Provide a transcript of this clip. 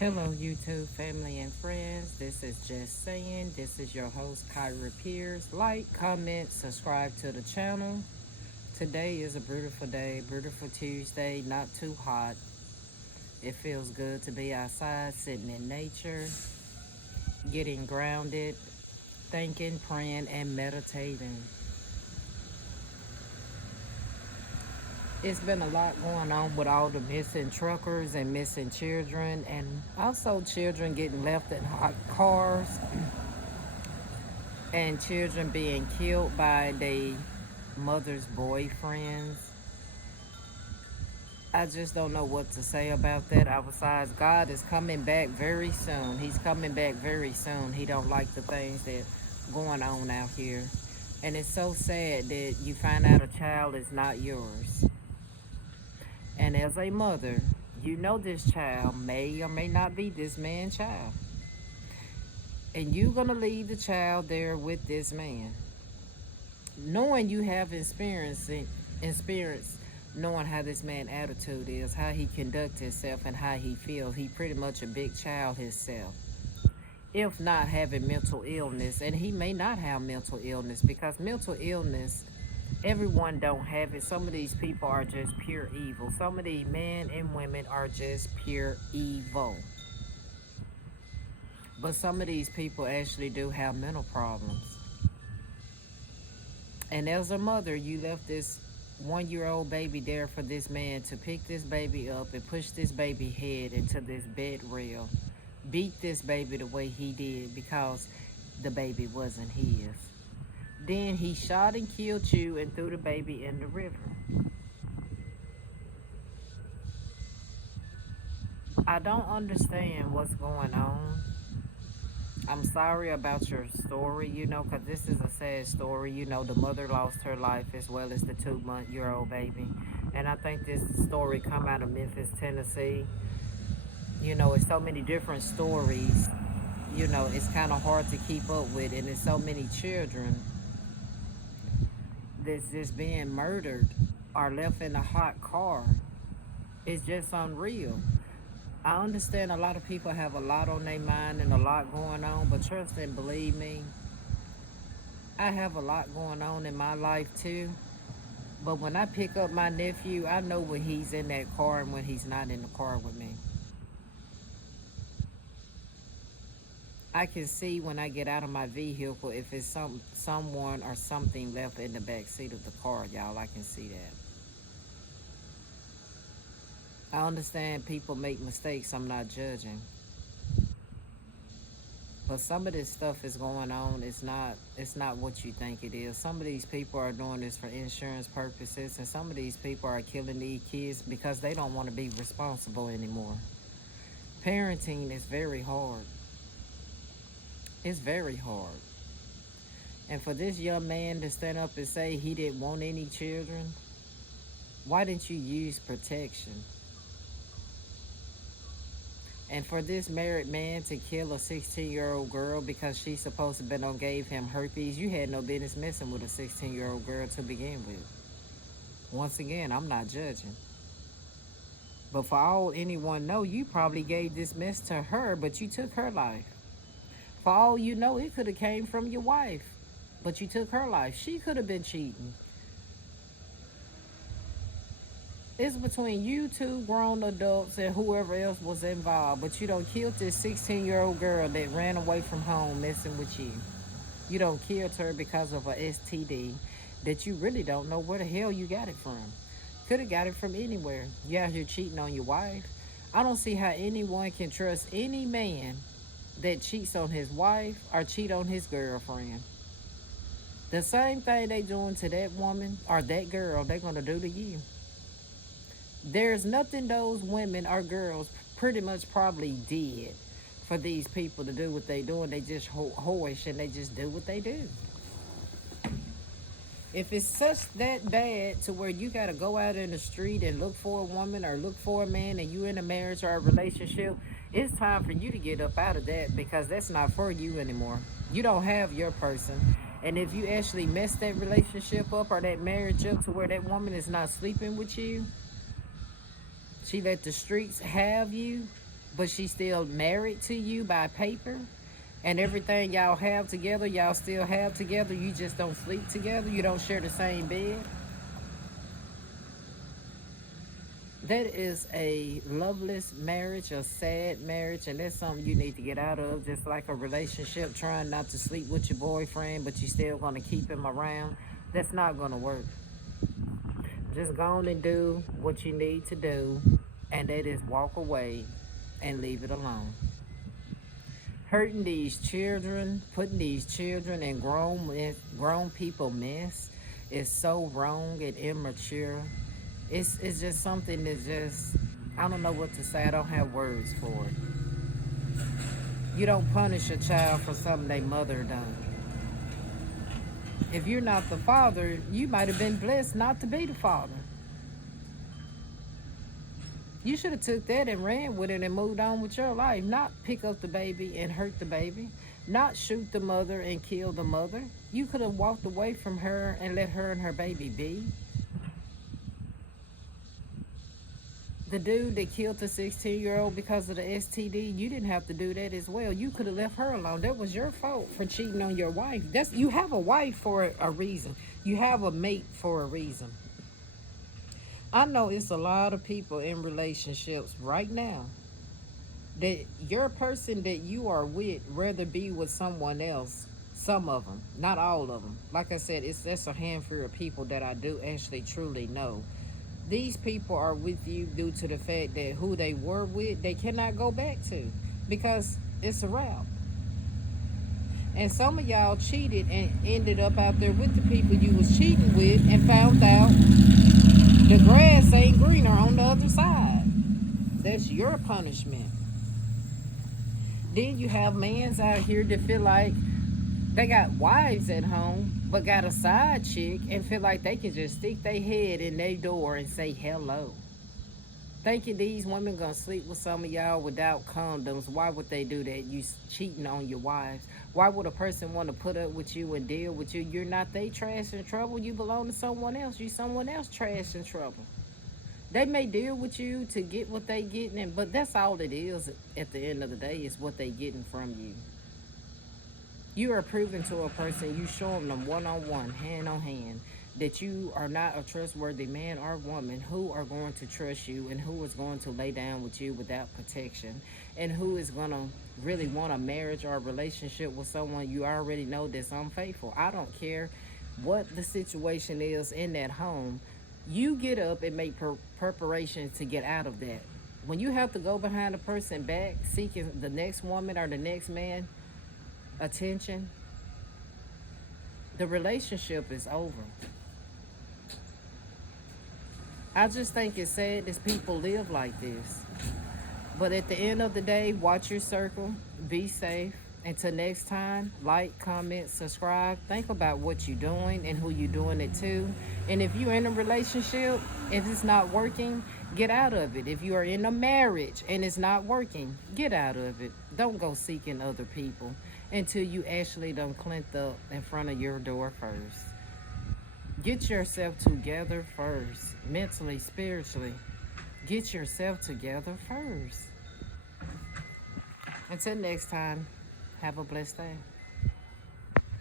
Hello, YouTube family and friends. This is Just Saying. This is your host, Kyra Pierce. Like, comment, subscribe to the channel. Today is a beautiful day, beautiful Tuesday, not too hot. It feels good to be outside, sitting in nature, getting grounded, thinking, praying, and meditating. It's been a lot going on with all the missing truckers and missing children, and also children getting left in hot cars and children being killed by their mother's boyfriends. I just don't know what to say about that. Besides, God is coming back very soon. He's coming back very soon. He don't like the things that going on out here. And it's so sad that you find out a child is not yours. And as a mother, you know this child may or may not be this man's child. And you're going to leave the child there with this man, knowing you have experience, knowing how this man attitude is, how he conducts himself, and how he feels. He pretty much a big child himself, if not having mental illness. And he may not have mental illness, because mental illness, everyone don't have it. Some of these people are just pure evil. Some of these men and women are just pure evil. But some of these people actually do have mental problems. And as a mother, you left this 1-year-old baby there for this man to pick this baby up and push this baby head into this bed rail, beat this baby the way he did because the baby wasn't his. Then he shot and killed you and threw the baby in the river. I don't understand what's going on. I'm sorry about your story, because this is a sad story. The mother lost her life as well as the 2-month-old baby. And I think this story come out of Memphis, Tennessee. It's so many different stories. It's kind of hard to keep up with. And there's so many children that's just being murdered or left in a hot car. It's just unreal. I understand a lot of people have a lot on their mind and a lot going on, but trust and believe me, I have a lot going on in my life too. But when I pick up my nephew, I know when he's in that car and when he's not in the car with me. I can see when I get out of my vehicle if it's someone or something left in the back seat of the car, y'all. I can see that. I understand people make mistakes. I'm not judging. But some of this stuff is going on. It's not what you think it is. Some of these people are doing this for insurance purposes, and some of these people are killing these kids because they don't want to be responsible anymore. Parenting is very hard. It's very hard. And for this young man to stand up and say he didn't want any children, why didn't you use protection? And for this married man to kill a 16-year-old girl because she's supposed to been on gave him herpes, you had no business messing with a 16-year-old girl to begin with. Once again, I'm not judging. But for all anyone know, you probably gave this mess to her, but you took her life. For all you know, it could have came from your wife, but you took her life. She could have been cheating. It's between you two grown adults and whoever else was involved. But you don't kill this 16-year-old girl that ran away from home messing with you. You don't killed her because of a STD that you really don't know where the hell you got it from. Could have got it from anywhere. You out here cheating on your wife. I don't see how anyone can trust any man that cheats on his wife or cheat on his girlfriend. The same thing they doing to that woman or that girl, they're going to do to you. There's nothing those women or girls pretty much probably did for these people to do what they doing. They just whorish and they just do what they do. If it's such that bad to where you got to go out in the street and look for a woman or look for a man and you in a marriage or a relationship, it's time for you to get up out of that, because that's not for you anymore. You don't have your person. And if you actually mess that relationship up or that marriage up to where that woman is not sleeping with you, she let the streets have you, but she's still married to you by paper, and everything y'all have together, y'all still have together. You just don't sleep together. You don't share the same bed. That is a loveless marriage, a sad marriage, and that's something you need to get out of. Just like a relationship, trying not to sleep with your boyfriend, but you still gonna keep him around. That's not gonna work. Just go on and do what you need to do, and that is walk away and leave it alone. Hurting these children, putting these children in grown people mess is so wrong and immature. It's just something that just, I don't know what to say. I don't have words for it. You don't punish a child for something their mother done. If you're not the father, you might have been blessed not to be the father. You should have took that and ran with it and moved on with your life. Not pick up the baby and hurt the baby. Not shoot the mother and kill the mother. You could have walked away from her and let her and her baby be. The dude that killed the 16-year-old because of the STD, you didn't have to do that as well. You could have left her alone. That was your fault for cheating on your wife. You have a wife for a reason. You have a mate for a reason. I know it's a lot of people in relationships right now that your person that you are with rather be with someone else. Some of them, not all of them. Like I said, that's a handful of people that I do actually truly know. These people are with you due to the fact that who they were with, they cannot go back to because it's a wrap. And some of y'all cheated and ended up out there with the people you was cheating with and found out the grass ain't greener on the other side. That's your punishment. Then you have mans out here that feel like they got wives at home, but got a side chick and feel like they can just stick their head in their door and say hello. Thinking these women gonna sleep with some of y'all without condoms. Why would they do that? You cheating on your wives. Why would a person want to put up with you and deal with you? You're not they trash and trouble. You belong to someone else. You someone else trash and trouble. They may deal with you to get what they getting, but that's all it is at the end of the day is what they getting from you. You are proving to a person, you showing them one-on-one, hand-on-hand, that you are not a trustworthy man or woman who are going to trust you and who is going to lay down with you without protection and who is going to really want a marriage or a relationship with someone you already know that's unfaithful. I don't care what the situation is in that home. You get up and make preparations to get out of that. When you have to go behind a person back seeking the next woman or the next man attention, the relationship is over. I just think it's sad that people live like this. But at the end of the day, watch your circle, be safe. Until next time, like, comment, subscribe. Think about what you're doing and who you're doing it to. And if you're in a relationship, if it's not working, get out of it. If you are in a marriage and it's not working, get out of it. Don't go seeking other people until you actually done cleaned up in front of your door first. Get yourself together first, mentally, spiritually. Get yourself together first. Until next time, have a blessed day.